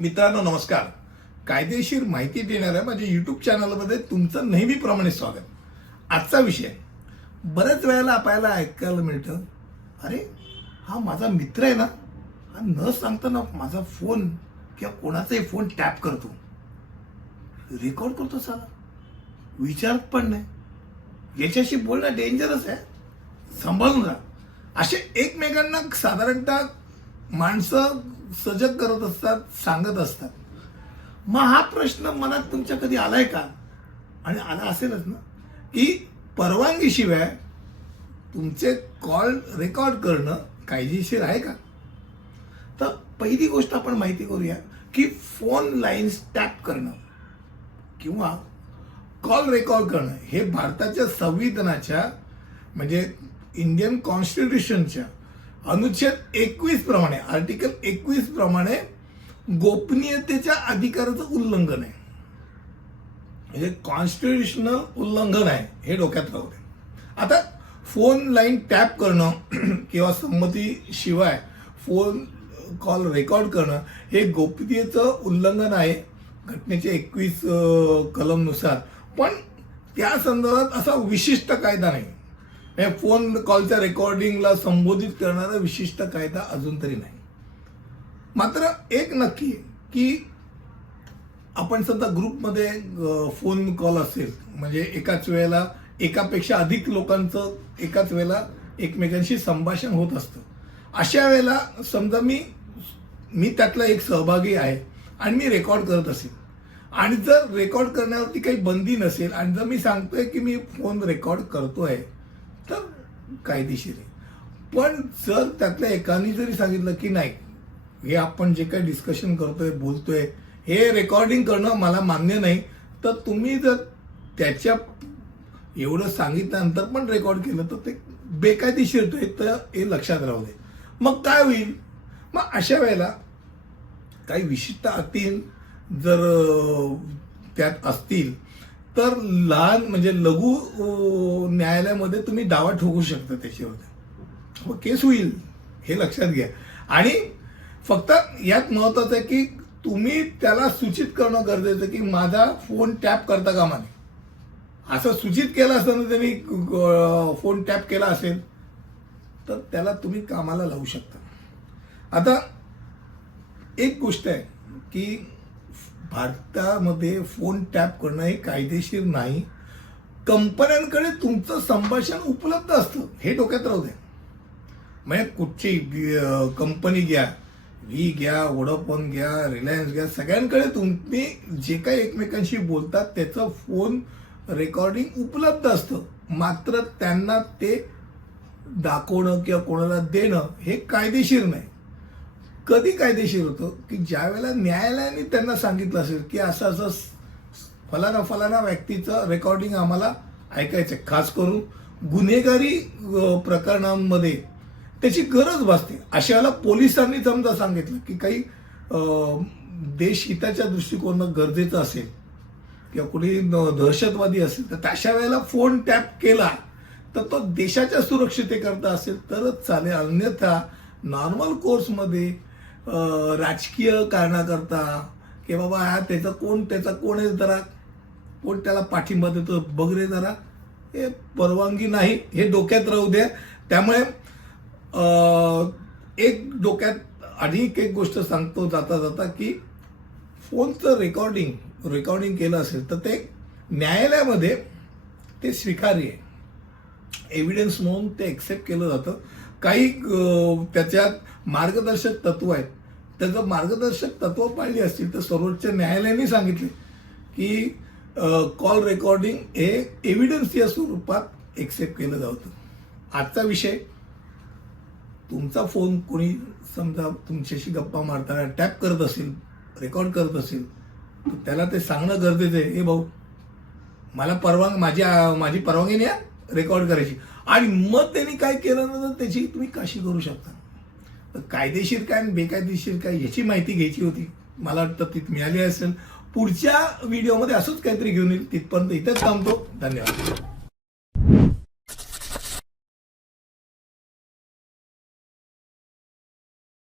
मित्रांनो नमस्कार. कायदेशीर माहिती देणाऱ्या माझ्या यूट्यूब चॅनलमध्ये तुमचं नेहमीप्रमाणे स्वागत. आजचा विषय बऱ्याच वेळेला आपल्याला ऐकायला मिळतं, अरे हा माझा मित्र आहे ना, हा न सांगताना माझा फोन किंवा कोणाचाही फोन टॅप करतो, रेकॉर्ड करतो, साला विचारत पण नाही. याच्याशी बोलणं डेंजरस आहे, सांभाळून राहा. असे एकमेकांना साधारणतः माणसं सजग करत असतात, सांगत असतात. मग हा प्रश्न मनात तुमच्या कधी आलाय का? आणि आला असेलच ना, की परवानगीशिवाय तुमचे कॉल रेकॉर्ड करणं कायदेशीर आहे का? तर पहिली गोष्ट आपण माहिती करूया की फोन लाईन्स टॅप करणं किंवा कॉल रेकॉर्ड करणं हे भारताच्या संविधानाच्या म्हणजे इंडियन कॉन्स्टिट्यूशनच्या अनुच्छेद 21 प्रमाणे, आर्टिकल 21 प्रमाणे गोपनीयतेच्या अधिकाराचं उल्लंघन आहे. म्हणजे कॉन्स्टिट्यूशनल उल्लंघन आहे, हे डोक्यात राहू दे. आता फोन लाईन टॅप करणं किंवा संमतीशिवाय फोन कॉल रेकॉर्ड करणं हे गोपनीयतेचं उल्लंघन आहे घटनेच्या 21 कलमनुसार. पण त्या संदर्भात असा विशिष्ट कायदा नाही. फोन कॉलच्या रेकॉर्डिंगला संबोधित करणारा विशिष्ट कायदा अजून तरी नाही. मात्र एक नक्की की आपण सध्या ग्रुपमध्ये फोन कॉल असेल म्हणजे एकाच वेळेला एकापेक्षा अधिक लोकांचं एकाच वेळेला एकमेकांशी संभाषण होत असतं. अशा वेळेला समजा मी त्यातला एक सहभागी आहे आणि मी रेकॉर्ड करत असेल आणि जर रेकॉर्ड करण्यावरती काही बंदी नसेल आणि जर मी सांगतोय की मी फोन रेकॉर्ड करतोय तर कायदेशीर आहे. पण जर त्यातल्या एकाने जरी सांगितलं की नाही, हे आपण जे काही डिस्कशन करतोय बोलतोय हे रेकॉर्डिंग करणं मला मान्य नाही, तर तुम्ही जर त्याच्या एवढं सांगितल्यानंतर पण रेकॉर्ड केलं तर ते बेकायदेशीर होतोय, तर हे लक्षात राहू दे. मग काय होईल? मग अशा वेळेला काही विशिष्ट अटी जर त्यात असतील तर लहान म्हणजे लघु न्यायालयामध्ये तुम्ही दावा ठोकू शकता त्याच्यावर, मग केस होईल, हे लक्षात घ्या. आणि फक्त यात महत्वाचं आहे की तुम्ही त्याला सूचित करणं गरजेचं की माझा फोन टॅप करता कामा नये. असं सूचित केलं असताना त्यांनी फोन टॅप केला असेल तर त्याला तुम्ही कामाला लावू शकता. आता एक गोष्ट आहे की भारतामध्ये फोन टॅप करणं हे कायदेशीर नाही. कंपन्यांकडे तुमचं संभाषण उपलब्ध असतं, हे डोक्यात राहू दे. म्हणजे कुठची कंपनी घ्या, व्ही घ्या, वोडाफोन घ्या, रिलायन्स घ्या, सगळ्यांकडे तुम्ही जे काही एकमेकांशी बोलतात त्याचं फोन रेकॉर्डिंग उपलब्ध असतं. मात्र त्यांना ते दाखवणं किंवा कोणाला देणं हे कायदेशीर नाही. कधी कायदेशीर होतं की ज्या वेळेला न्यायालयाने त्यांना सांगितलं असेल की असं असं फलाना व्यक्तीचं रेकॉर्डिंग आम्हाला ऐकायचं, खास करून गुन्हेगारी प्रकरणांमध्ये त्याची गरज भासते. अशा वेळेला पोलिसांनी समजा सांगितलं की काही देशहिताच्या दृष्टिकोनानं गरजेचं असेल किंवा कुणी दहशतवादी असेल तर तशा वेळेला फोन टॅप केला तर तो देशाच्या सुरक्षितेकरता असेल तरच चालेल. अन्यथा नॉर्मल कोर्समध्ये राजकीय कारणाकरता की बाबा हा त्याचा कोण आहे जरा कोण त्याला पाठिंबा देतो बघ रे जरा, हे परवानगी नाही, हे डोक्यात राहू द्या. त्यामुळे एक डोक्यात अधिक एक गोष्ट सांगतो जाता जाता की फोनचं रेकॉर्डिंग केलं असेल तर ते न्यायालयामध्ये ते स्वीकार्य आहे, एव्हिडन्स म्हणून ते एक्सेप्ट केलं जातं. काही त्याच्यात मार्गदर्शक तत्व आहेत, त्याचं मार्गदर्शक तत्व पाळली असतील तर सर्वोच्च न्यायालयाने सांगितले की कॉल रेकॉर्डिंग हे एव्हिडन्स या स्वरूपात एक्सेप्ट केलं जातं. आजचा विषय, तुमचा फोन कोणी समजा तुमच्याशी गप्पा मारताना टॅप करत असेल, रेकॉर्ड करत असेल तर त्याला ते सांगणं गरजेचं आहे, हे भाऊ मला माझी परवानगी नाही रेकॉर्ड करायची. आणि मग त्यांनी काय केलं ना तर त्याची तुम्ही काशी करू शकता. कायदेशीर काय आणि बेकायदेशीर काय याची माहिती घ्यायची होती, मला वाटतं ती मिळाली असेल. पुढच्या व्हिडिओमध्ये असंच काहीतरी घेऊन येईल. तिथपर्यंत इथेच थांबतो. धन्यवाद.